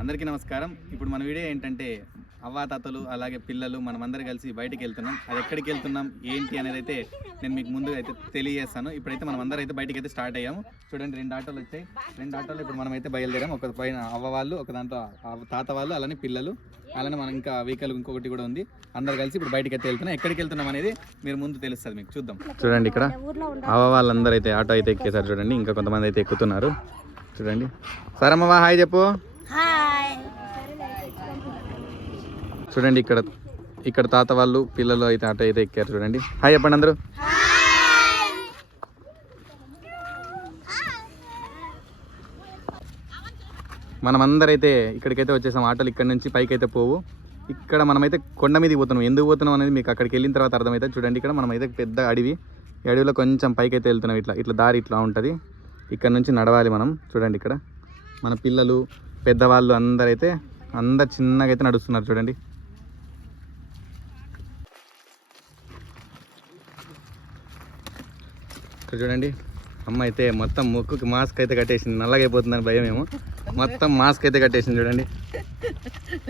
అందరికీ నమస్కారం. ఇప్పుడు మన వీడియో ఏంటంటే అవ్వాతాతలు అలాగే పిల్లలు మనమందరం కలిసి బయటకు వెళ్తున్నాం. అది ఎక్కడికి వెళ్తున్నాం ఏంటి అనేది అయితే నేను మీకు ముందు అయితే తెలియజేస్తాను. ఇప్పుడైతే మనం అందరం అయితే బయటకు అయితే స్టార్ట్ అయ్యాము. చూడండి రెండు ఆటోలు వచ్చాయి. రెండు ఆటోలు ఇప్పుడు మనం అయితే బయలుదేరాం ఒక పైన అవ్వ వాళ్ళు ఒక దాంట్లో తాత వాళ్ళు అలానే పిల్లలు అలానే మనం ఇంకా వెహికల్ ఇంకొకటి కూడా ఉంది. అందరు కలిసి ఇప్పుడు బయటకు అయితే వెళ్తున్నాం. ఎక్కడికి వెళ్తున్నాం అనేది మీరు ముందు తెలుస్తుంది మీకు. చూద్దాం. చూడండి ఇక్కడ. అవ్వ వాళ్ళందరూ అయితే ఆటో అయితే ఎక్కేసారు చూడండి. ఇంకా కొంతమంది అయితే ఎక్కుతున్నారు. చూడండి. సరమ్మవా హాయ్ చెప్పు. హాయ్. చూడండి ఇక్కడ ఇక్కడ తాత వాళ్ళు పిల్లలు అయితే అటు అయితే ఎక్కారు చూడండి. హాయ్ చెప్పండి అందరూ. మనమందరైతే ఇక్కడికైతే వచ్చేసాం. ఆటోలు ఇక్కడ నుంచి పైకి అయితే పోవు. ఇక్కడ మనమైతే కొండ మీద పోతున్నాం. ఎందుకు పోతున్నాం అనేది మీకు అక్కడికి వెళ్ళిన తర్వాత అర్థమైతే చూడండి ఇక్కడ మనమైతే పెద్ద అడవి. ఈ అడవిలో కొంచెం పైకి అయితే వెళ్తున్నాం. ఇట్లా ఇట్లా దారి ఇట్లా ఉంటుంది. ఇక్కడ నుంచి నడవాలి మనం. చూడండి ఇక్కడ. మన పిల్లలు పెద్దవాళ్ళు అందరైతే అందరు చిన్నగా అయితే నడుస్తున్నారు చూడండి. ఇక్కడ చూడండి అమ్మ అయితే మొత్తం ముక్కుకి మాస్క్ అయితే కట్టేసింది. నల్లగైపోతుందని భయం ఏమో. మొత్తం మాస్క్ అయితే కట్టేసింది చూడండి.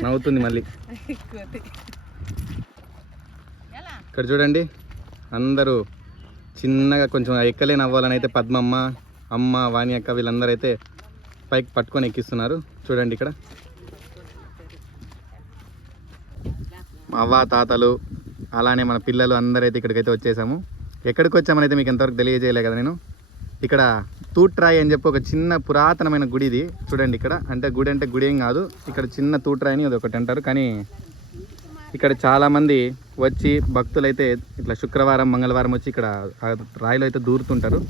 నవ్వుతుంది మళ్ళీ. ఇక్కడ చూడండి అందరూ చిన్నగా కొంచెం ఎక్కలేని అవ్వాలని అయితే పద్మమ్మ అమ్మ వాణి అక్క వీళ్ళందరూ అయితే పైకి పట్టుకొని ఎక్కిస్తున్నారు. చూడండి ఇక్కడ. మా అవ్వ తాతలు అలానే మన పిల్లలు అందరైతే ఇక్కడికైతే వచ్చేసాము. ఎక్కడికి వచ్చామనైతే మీకు ఎంతవరకు తెలియజేయలే కదా నేను. ఇక్కడ తూట్రాయి అని చెప్పి ఒక చిన్న పురాతనమైన గుడి ఇది. చూడండి ఇక్కడ. అంటే గుడి అంటే గుడి ఏం కాదు. ఇక్కడ చిన్న తూట్రాయి అని అది ఒకటి అంటారు. కానీ ఇక్కడ చాలామంది వచ్చి భక్తులైతే ఇట్లా శుక్రవారం మంగళవారం వచ్చి ఇక్కడ రాయిలో అయితే దూరుతుంటారు.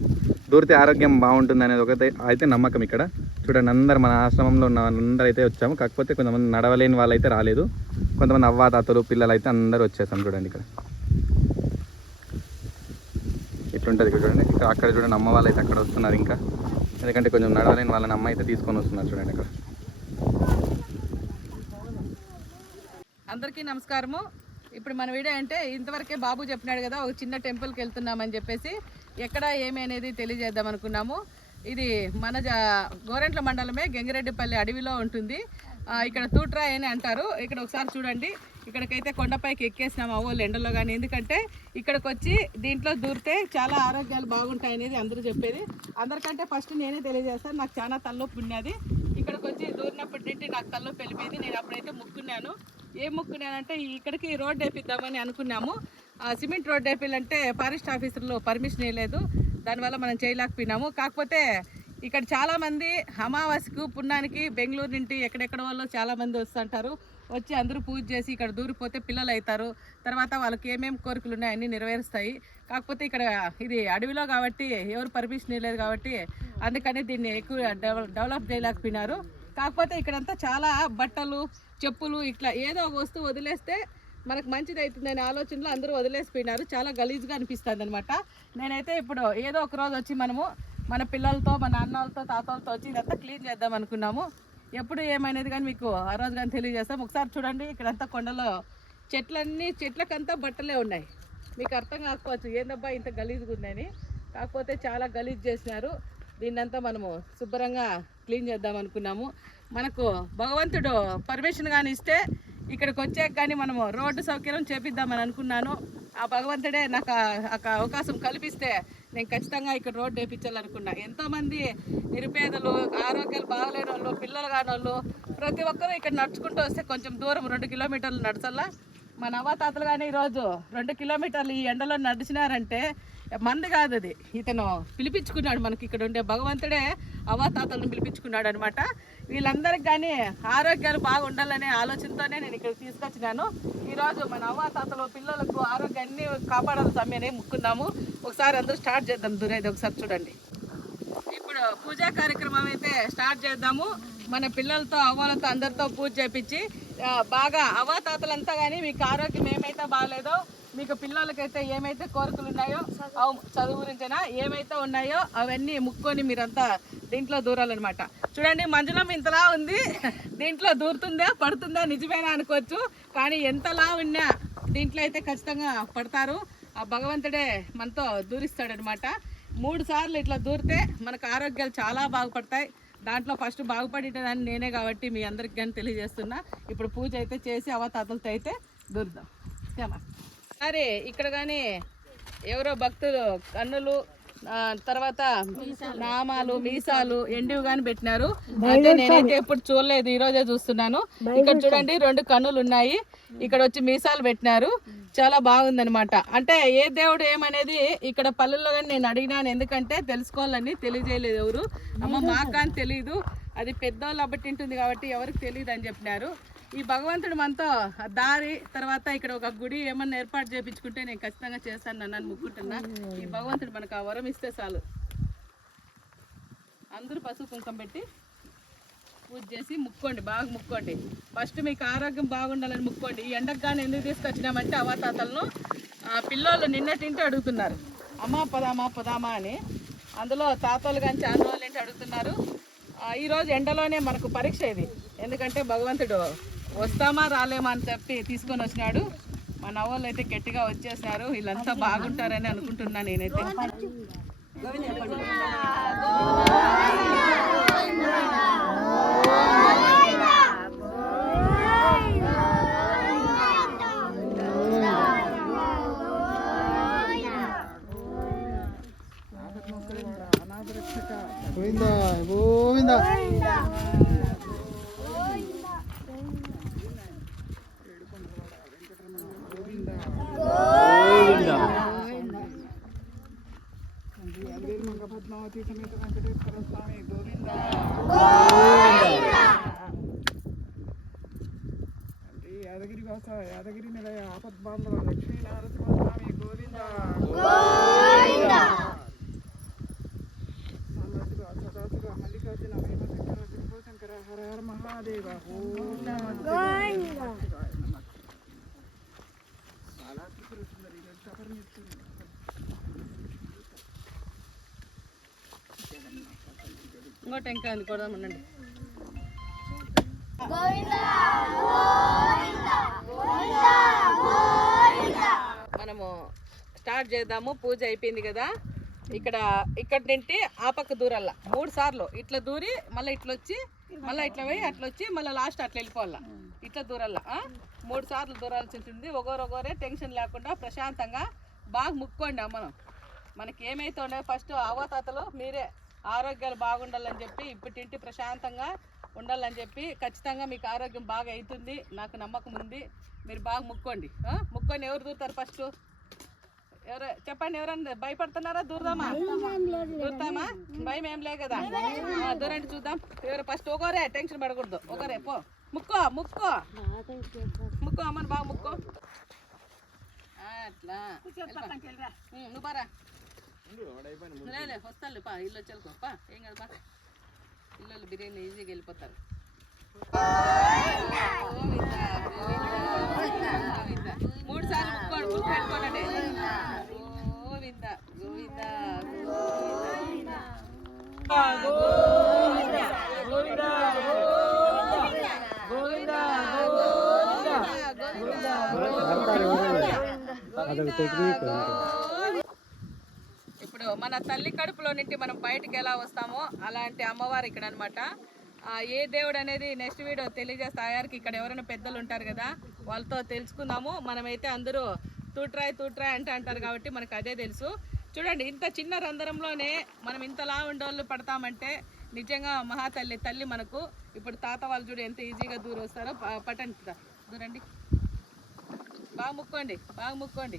దూరితే ఆరోగ్యం బాగుంటుంది అనేది ఒకటి అయితే నమ్మకం ఇక్కడ. చూడండి అందరు మన ఆశ్రమంలో ఉన్న అందరూ అయితే వచ్చాము. కాకపోతే కొంతమంది నడవలేని వాళ్ళైతే రాలేదు. కొంతమంది అవ్వాతాతలు పిల్లలు అయితే అందరూ వచ్చేసాం చూడండి ఇక్కడ. ఇట్లుంటుంది ఇక్కడ చూడండి. ఇక్కడ అక్కడ చూడండి అమ్మ వాళ్ళు అయితే అక్కడ వస్తున్నారు ఇంకా. ఎందుకంటే కొంచెం నడవలేని వాళ్ళని అమ్మ అయితే తీసుకొని వస్తున్నారు చూడండి అక్కడ అందరికీ నమస్కారము. ఇప్పుడు మన వీడియో అంటే ఇంతవరకే బాబు చెప్పినాడు కదా ఒక చిన్న టెంపుల్కి వెళ్తున్నామని చెప్పేసి ఎక్కడ ఏమి అనేది తెలియజేద్దాం అనుకున్నాము. ఇది మన గోరెంట్ల మండలమే గంగిరెడ్డిపల్లి అడవిలో ఉంటుంది. ఇక్కడ తూట్రాయ్ అని అంటారు. ఇక్కడ ఒకసారి చూడండి. ఇక్కడికైతే కొండపైకి ఎక్కేసినాం అవ్వాలి ఎండలో కానీ ఎందుకంటే ఇక్కడికి వచ్చి దీంట్లో దూరితే చాలా ఆరోగ్యాలు బాగుంటాయి అనేది అందరూ చెప్పేది. అందరికంటే ఫస్ట్ నేనే తెలియజేస్తాను. నాకు చాలా తలనొప్పి ఉన్నది. ఇక్కడికి వచ్చి దూరినప్పటి నుండి నాకు తలనొప్పి వెళ్ళిపోయింది. నేను అప్పుడైతే ముక్కున్నాను. ఏం ముక్కున్నానంటే ఇక్కడికి రోడ్ వేపిద్దామని అనుకున్నాము. సిమెంట్ రోడ్ వేయాలంటే ఫారెస్ట్ ఆఫీసర్లు పర్మిషన్ ఇవ్వలేదు. దానివల్ల మనం చేయలేకపోయినాము. కాకపోతే ఇక్కడ చాలామంది అమావాస్యకు పుణ్యానికి బెంగళూరు నుండి ఎక్కడెక్కడ వాళ్ళు చాలామంది వస్తుంటారు. వచ్చి అందరూ పూజ చేసి ఇక్కడ దూరిపోతే పిల్లలు అవుతారు. తర్వాత వాళ్ళకి ఏమేమి కోరికలు ఉన్నాయో అన్నీ నెరవేరుస్తాయి. కాకపోతే ఇక్కడ ఇది అడవిలో కాబట్టి ఎవరు పర్మిషన్ ఇవ్వలేదు కాబట్టి అందుకని దీన్ని ఎక్కువ డెవలప్ డెవలప్ చేయలేకపోయినారు. కాకపోతే ఇక్కడంతా చాలా బట్టలు చెప్పులు ఇట్లా ఏదో ఒక వస్తువు వదిలేస్తే మనకు మంచిది అవుతుందనే ఆలోచనలో అందరూ వదిలేసిపోయినారు. చాలా గలీజ్గా అనిపిస్తుంది అనమాట నేనైతే ఇప్పుడు ఏదో ఒక రోజు వచ్చి మనము మన పిల్లలతో మన అన్నలతో తాతలతో వచ్చి ఇదంతా క్లీన్ చేద్దాం అనుకున్నాము. ఎప్పుడు ఏమైనది కానీ మీకు ఆ రోజు కానీ తెలియజేస్తాం. ఒకసారి చూడండి ఇక్కడంతా కొండలో చెట్లన్నీ చెట్లకంతా బట్టలే ఉన్నాయి. మీకు అర్థం కాకపోవచ్చు. ఏందబ్బా ఇంత గలీజ్గా ఉందని. కాకపోతే చాలా గలీజ్ చేసినారు. దీన్నంతా మనము శుభ్రంగా క్లీన్ చేద్దాం అనుకున్నాము. మనకు భగవంతుడు పర్మిషన్ కానీ ఇస్తే ఇక్కడికి వచ్చాక కానీ మనము రోడ్డు సౌకర్యం చేపిద్దామని అనుకున్నాను. ఆ భగవంతుడే నాకు ఆ- అవకాశం కల్పిస్తే నేను ఖచ్చితంగా ఇక్కడ రోడ్డు వేయించాలనుకున్నా ఎంతోమంది నిరుపేదలు ఆరోగ్యాలు బాగలేని వాళ్ళు పిల్లలు కాని వాళ్ళు ప్రతి ఒక్కరూ ఇక్కడ నడుచుకుంటూ వస్తే కొంచెం దూరం రెండు కిలోమీటర్లు నడచల్లా మా నవ్వాతాతలు కానీ ఈరోజు రెండు కిలోమీటర్లు ఈ ఎండలో నడిచినారంటే మంది కాదు అది. ఇతను పిలిపించుకున్నాడు మనకి ఇక్కడ ఉండే భగవంతుడే. అవ్వాతాతలను పిలిపించుకున్నాడు అనమాట వీళ్ళందరికి కానీ ఆరోగ్యాలు బాగుండాలనే ఆలోచనతోనే నేను ఇక్కడ తీసుకొచ్చినాను. ఈరోజు మన అవ్వాతాతలు పిల్లలకు ఆరోగ్యాన్ని కాపాడాలి సమయనే ముక్కుందాము ఒకసారి అందరూ స్టార్ట్ చేద్దాం. దురేది ఒకసారి చూడండి. ఇప్పుడు పూజా కార్యక్రమం అయితే స్టార్ట్ చేద్దాము. మన పిల్లలతో అవ్వలతో అందరితో పూజ చేపించి బాగా అవ్వతాతలంతా కానీ మీకు ఆరోగ్యం ఏమైతే బాగాలేదో మీకు పిల్లలకైతే ఏమైతే కోరికలు ఉన్నాయో చదువు గురించినా ఏమైతే ఉన్నాయో అవన్నీ ముక్కొని మీరంతా దీంట్లో దూరాలన్నమాట. చూడండి మంజులం ఇంతలా ఉంది. దీంట్లో దూరుతుందా పడుతుందా నిజమేనా అనుకోవచ్చు. కానీ ఎంతలా ఉన్నా దీంట్లో అయితే ఖచ్చితంగా పడతారు. ఆ భగవంతుడే మనతో దూరిస్తాడనమాట మూడు సార్లు ఇట్లా దూరితే మనకు ఆరోగ్యాలు చాలా బాగుపడతాయి. దాంట్లో ఫస్ట్ బాగుపడేటదాన్ని నేనే కాబట్టి మీ అందరికి కానీ తెలియజేస్తున్నా. ఇప్పుడు పూజ అయితే చేసి అవతాతలతో అయితే దూరుదాం ఏమా సరే ఇక్కడ కానీ ఎవరో భక్తులు కన్నులు తర్వాత నామాలు మీసాలు ఎండివి కానీ పెట్టినారు. అయితే నేనైతే ఎప్పుడు చూడలేదు ఈ రోజే చూస్తున్నాను. ఇక్కడ చూడండి రెండు కన్నులు ఉన్నాయి. ఇక్కడ వచ్చి మీసాలు పెట్టినారు. చాలా బాగుందన్నమాట. అంటే ఏ దేవుడు ఏమనేది ఇక్కడ పల్లెల్లో కానీ నేను అడిగినాను. ఎందుకంటే తెలుసుకోవాలని తెలియజేయలేదు ఎవరు. అమ్మ మాకు కానీ తెలియదు అది పెద్దోళ్ళు అబ్బట్టి ఉంటుంది కాబట్టి ఎవరికి తెలియదు అని చెప్పినారు. ఈ భగవంతుడు మనతో ఆ దారి తర్వాత ఇక్కడ ఒక గుడి ఏమన్నా ఏర్పాటు చేయించుకుంటే నేను ఖచ్చితంగా చేస్తాను నన్ను ముక్కుంటున్నా ఈ భగవంతుడు మనకు ఆ వరం ఇస్తే చాలు. అందరూ పసుపు కుంకం పెట్టి పూజ చేసి ముక్కోండి బాగా ముక్కోండి. ఫస్ట్ మీకు ఆరోగ్యం బాగుండాలని ముక్కోండి. ఈ ఎండకు కానీ ఎందుకు తీసుకొచ్చినామంటే అవాతాతలను ఆ పిల్లోళ్ళు నిన్నటింటి అడుగుతున్నారు. అమ్మా పదామా పదామా అని. అందులో తాతలు కానీ చాలా రోజులు ఏంటి అడుగుతున్నారు. ఈరోజు ఎండలోనే మనకు పరీక్ష ఇది. ఎందుకంటే భగవంతుడు వస్తామా రాలేమా అని చెప్పి తీసుకొని వచ్చినాడు. మా నవ్వాళ్ళు అయితే గట్టిగా వచ్చేసారు వీళ్ళంతా బాగుంటారని అనుకుంటున్నా నేనైతే. గోవిందా గోవిందా. యాదగిరి వాస యాదగిరి నిలయ ఆపద్బాంధవ లక్ష్మీ నరసింహ స్వామి గోవింద సదాశివ మల్లికార్జున భీమశంకర శంకర హర హర మహాదేవ. ఓం నమః శివాయ. సుందరి ఇంకా ఉంది కొడదామనండి మనము స్టార్ట్ చేద్దాము. పూజ అయిపోయింది కదా. ఇక్కడ ఇక్కడ నుండి ఆ పక్క దూరల్లా. మూడు సార్లు. ఇట్లా దూరి మళ్ళీ ఇట్లా వచ్చి మళ్ళీ ఇట్లా పోయి అట్లా వచ్చి మళ్ళీ లాస్ట్ అట్లా వెళ్ళిపోవాలా ఇట్లా దూరల్లా ఆ? మూడు సార్లు దూరాల్సి ఉంటుంది ఒకరు ఒకరే టెన్షన్ లేకుండా ప్రశాంతంగా బాగా ముక్కోండి అమ్మను. మనకి ఏమైతే ఉండదు ఫస్ట్ అవతాతలు మీరే. ఆరోగ్యాలు బాగుండాలని చెప్పి ఇప్పటింటి ప్రశాంతంగా ఉండాలని చెప్పి ఖచ్చితంగా మీకు ఆరోగ్యం బాగా అవుతుంది. నాకు నమ్మకం ఉంది. మీరు బాగా ముక్కోండి? ముక్కొని ఎవరు దూరుతారు ఫస్ట్? ఎవరు? చెప్పండి ఎవరన్నా భయపడుతున్నారా? దూరదామా? దూరుతామా? భయం ఏం లే కదా. దూరండి చూద్దాం. ఎవరు ఫస్ట్? ఒకరే టెన్షన్ పడకూడదు. ఒకరే పో. ముక్కో ముక్కో. ముక్కో అమ్మని బాగా ముక్కో. అట్లా. నువ్వు బారా. వస్తాను పా ఇల్లు వచ్చేకో పా ఏం కాదు పా ఇల్లు బిర్యానీ ఈజీగా వెళ్ళిపోతారు గోవిందా, గోవిందా, గోవిందా. మూడు సార్లు ముక్కోడు గుర్తు పెట్టుకోనండి గోవింద గోవింద ఇప్పుడు మన తల్లి కడుపులో నుండి మనం బయటకు ఎలా వస్తామో అలాంటి అమ్మవారు ఇక్కడ అనమాట ఏ దేవుడు అనేది నెక్స్ట్ వీడియో తెలియజేస్తే ఆయారికి ఇక్కడ ఎవరైనా పెద్దలు ఉంటారు కదా వాళ్ళతో తెలుసుకుందాము. మనమైతే అందరూ తూట్రాయ్ తూట్రాయ్ అంటే అంటారు కాబట్టి మనకు అదే తెలుసు. చూడండి ఇంత చిన్న రంధ్రంలోనే మనం ఇంతలా ఉండోళ్ళు పడతామంటే నిజంగా మహాతల్లి తల్లి మనకు. ఇప్పుడు తాత వాళ్ళు చూడు ఎంత ఈజీగా దూరం వస్తారో ప- పట్టండి దూరండి. బాగా ముక్కోండి బాగా ముక్కోండి.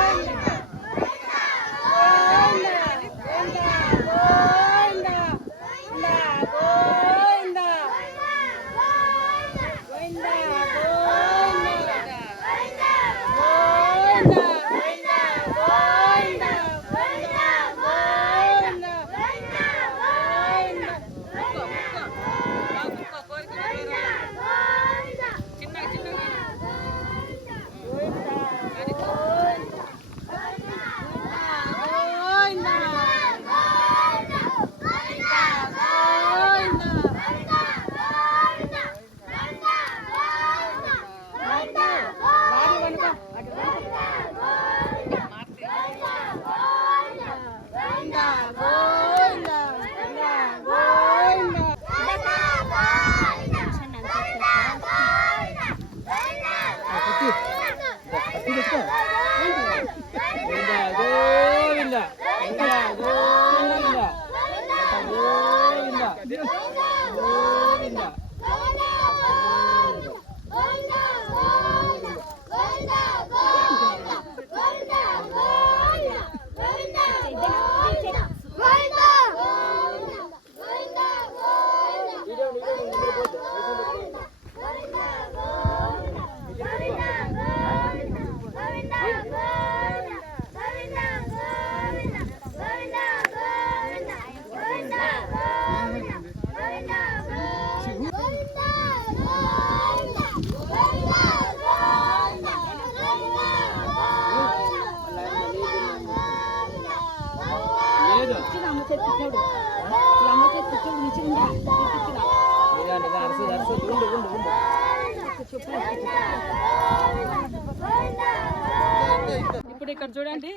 ఇప్పుడు ఇక్కడ చూడండి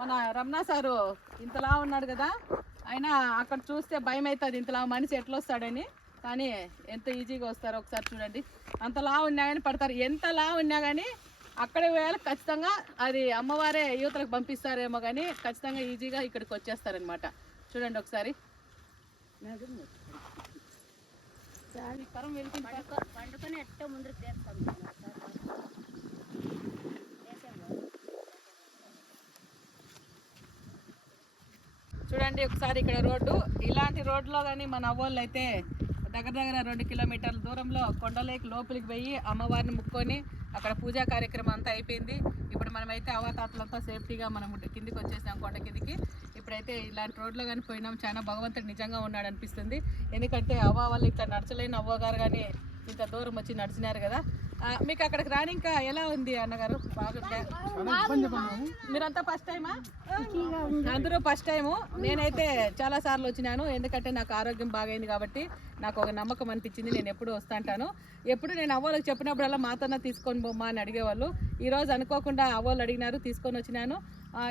మన రమణ సారు ఇంతలా ఉన్నాడు కదా. అయినా అక్కడ చూస్తే భయం అవుతుంది ఇంతలా మనిషి ఎట్లా వస్తాడని కానీ ఎంత ఈజీగా వస్తారు ఒకసారి చూడండి. అంతలా ఉన్నా కానీ పడతారు. ఎంతలా ఉన్నా కానీ అక్కడ వేళ ఖచ్చితంగా అది అమ్మవారే యువతలకు పంపిస్తారేమో కానీ ఖచ్చితంగా ఈజీగా ఇక్కడికి వచ్చేస్తారనమాట చూడండి ఒకసారి. ఈ వెళ్తుంది. పండుకొని ఎట్టో ముందుకు చేస్తాం చూడండి ఒకసారి ఇక్కడ రోడ్డు ఇలాంటి రోడ్లో కానీ మన అవ్వళ్ళు అయితే దగ్గర దగ్గర రెండు కిలోమీటర్ల దూరంలో కొండలేకి లోపలికి పోయి అమ్మవారిని ముక్కొని అక్కడ పూజా కార్యక్రమం అంతా అయిపోయింది ఇప్పుడు మనమైతే అవతాతలంతా సేఫ్టీగా మనం కిందికి వచ్చేసాం కొండ కిందికి ఇప్పుడైతే ఇలాంటి రోడ్లో కానీ పోయినాం. చాలా భగవంతుడు నిజంగా ఉన్నాడు అనిపిస్తుంది. ఎందుకంటే అవ్వ వాళ్ళు ఇట్లా నడచలేని అవ్వ గారు కానీ ఇంత దూరం వచ్చి నడిచినారు కదా. మీకు అక్కడికి రాని ఇంకా ఎలా ఉంది అన్నగారు? మీరంతా ఫస్ట్ టైమా అందరూ ఫస్ట్ టైము నేనైతే చాలా సార్లు వచ్చినాను. ఎందుకంటే నాకు ఆరోగ్యం బాగైంది కాబట్టి నాకు ఒక నమ్మకం అనిపించింది. నేను ఎప్పుడు వస్తాంటాను ఎప్పుడు నేను అవ్వలకు చెప్పినప్పుడల్లా మాతోనే తీసుకొని బొమ్మ అని అడిగేవాళ్ళు. ఈ రోజు అనుకోకుండా అవ్వలు అడిగినారు తీసుకొని వచ్చినాను.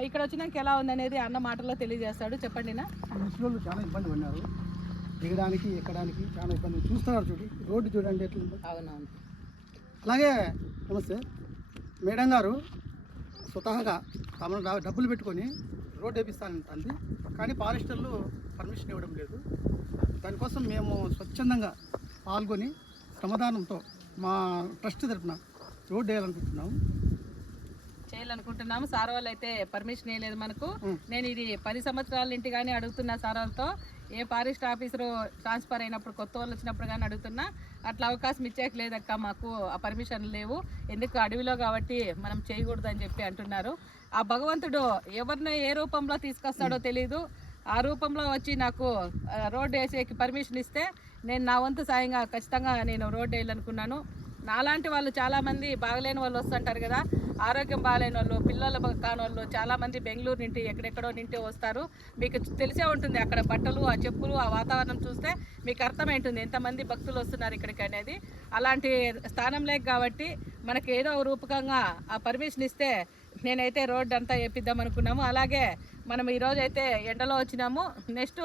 ఇక్కడ వచ్చినాక ఎలా ఉందనేది అన్న మాటల్లో తెలియజేస్తాడు. చెప్పండి నా ముసలి చాలా ఇబ్బంది పడినారు. దిగడానికి ఎక్కడానికి చాలా ఇబ్బంది. చూస్తున్నారు చూడు రోడ్డు చూడండి ఎట్లుందో అవునవును. అలాగే నమస్తే. మేడం గారు స్వతహాగా తమను డబ్బులు పెట్టుకొని రోడ్ వేపిస్తానంటుంది కానీ ఫారెస్టర్లు పర్మిషన్ ఇవ్వడం లేదు. దానికోసం మేము స్వచ్ఛందంగా పాల్గొని శ్రమదానంతో మా ట్రస్ట్ తరఫున రోడ్ వేయాలనుకుంటున్నాము చేయాలనుకుంటున్నాము. సార్ వాళ్ళు అయితే పర్మిషన్ ఇవ్వలేదు మనకు. నేను ఇది పది సంవత్సరాల నుండి కానీ అడుగుతున్నా సార్ వాళ్ళతో. ఏ ఫారెస్ట్ ఆఫీసరు ట్రాన్స్ఫర్ అయినప్పుడు కొత్త వాళ్ళు వచ్చినప్పుడు కానీ అడుగుతున్నా. అట్లా అవకాశం ఇచ్చేకి లేదక్క మాకు ఆ పర్మిషన్ లేవు. ఎందుకు అడవిలో కాబట్టి మనం చేయకూడదు అని చెప్పి అంటున్నారు. ఆ భగవంతుడు ఎవరిని ఏ రూపంలో తీసుకొస్తాడో తెలియదు ఆ రూపంలో వచ్చి నాకు రోడ్డు వేసేకి పర్మిషన్ ఇస్తే నేను నా వంతు సాయంగా ఖచ్చితంగా నేను రోడ్డు వేయాలనుకున్నాను. నాలాంటి వాళ్ళు చాలామంది బాగలేని వాళ్ళు వస్తుంటారు కదా. ఆరోగ్యం బాగాలేని వాళ్ళు పిల్లలు కాని వాళ్ళు చాలామంది బెంగళూరు నుండి ఎక్కడెక్కడో నింటే వస్తారు. మీకు తెలిసే ఉంటుంది అక్కడ బట్టలు ఆ చెప్పులు ఆ వాతావరణం చూస్తే మీకు అర్థమైంటుంది ఎంతమంది భక్తులు వస్తున్నారు ఇక్కడికి అనేది. అలాంటి స్థానం లేక కాబట్టి మనకి ఏదో ఒక రూపకంగా ఆ పర్మిషన్ ఇస్తే నేనైతే రోడ్ అంతా వేపిద్దాం అనుకున్నాము అలాగే మనం ఈరోజు అయితే ఎండలో వచ్చినాము. నెక్స్ట్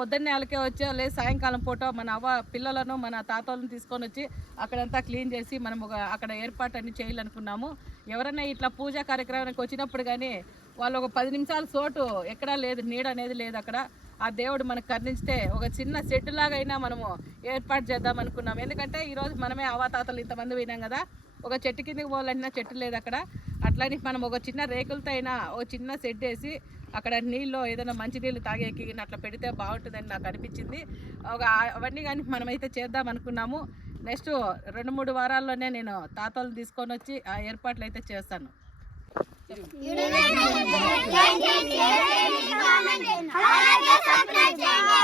పొద్దున్నే వాళ్ళకే వచ్చి లేదు సాయంకాలం పూట మన అవ్వ పిల్లలను మన తాతలను తీసుకొని వచ్చి అక్కడంతా క్లీన్ చేసి మనం ఒక అక్కడ ఏర్పాటు అన్ని చేయాలనుకున్నాము. ఎవరైనా ఇట్లా పూజా కార్యక్రమానికి వచ్చినప్పుడు కానీ వాళ్ళు ఒక పది నిమిషాల చోటు ఎక్కడా లేదు నీడ అనేది లేదు అక్కడ. ఆ దేవుడు మనకు కర్ణించితే ఒక చిన్న సెట్ లాగైనా మనము ఏర్పాటు చేద్దాం అనుకున్నాం. ఎందుకంటే ఈరోజు మనమే అవాతాతలు ఇంతమంది పోయినాం కదా. ఒక చెట్టు కిందకి పోవాలన్నా చెట్టు లేదు అక్కడ. అట్లని మనం ఒక చిన్న రేకులతో అయినా ఒక చిన్న షెడ్ వేసి అక్కడ నీళ్ళు ఏదైనా మంచి నీళ్ళు తాగేకి అట్లా పెడితే బాగుంటుందని నాకు అనిపించింది. ఒక అవన్నీ కానీ మనమైతే చేద్దాం అనుకున్నాము. నెక్స్ట్ రెండు మూడు వారాల్లోనే నేను తాతలు తీసుకొని వచ్చి ఆ ఏర్పాట్లు అయితే చేస్తాను. అలాగే సబ్స్క్రైబ్ చేయండి